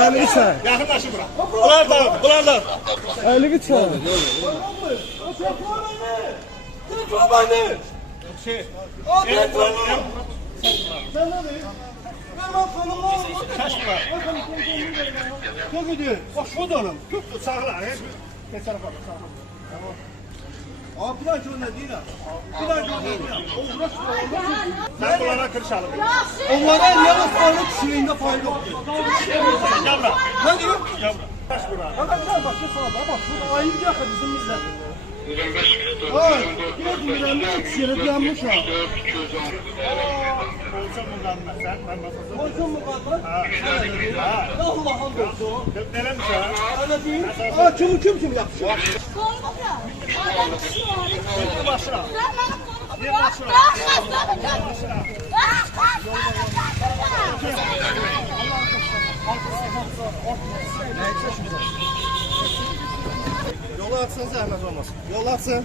Elini çay. Yakınlaşın bura. Bunlar da. Elini çay. Çok gidiyor. Bak şu da oğlum. Tut sağla. Geç tarafa bak. Abi bir daha ne değil ha. Bir daha ben bunlara kırışalım. Onlara ne ısmarlık şeyinde fayda yok. Gel lan. Ne diyor? Gel kaç bura. Bak şu sağda bak şurada ayı bir yakın bizim bizden. Ha, bir dinlenme yetişirip yanmış ha. Olsun bundan sen. Ben masası. Olsun mu kadar? Ha. Allah'ım olsun. Nelemiş ha? Öyle değil. Ha, kim yapıyor? Bir başına. Yolu atsın zahmet olmasın. Yol atsın.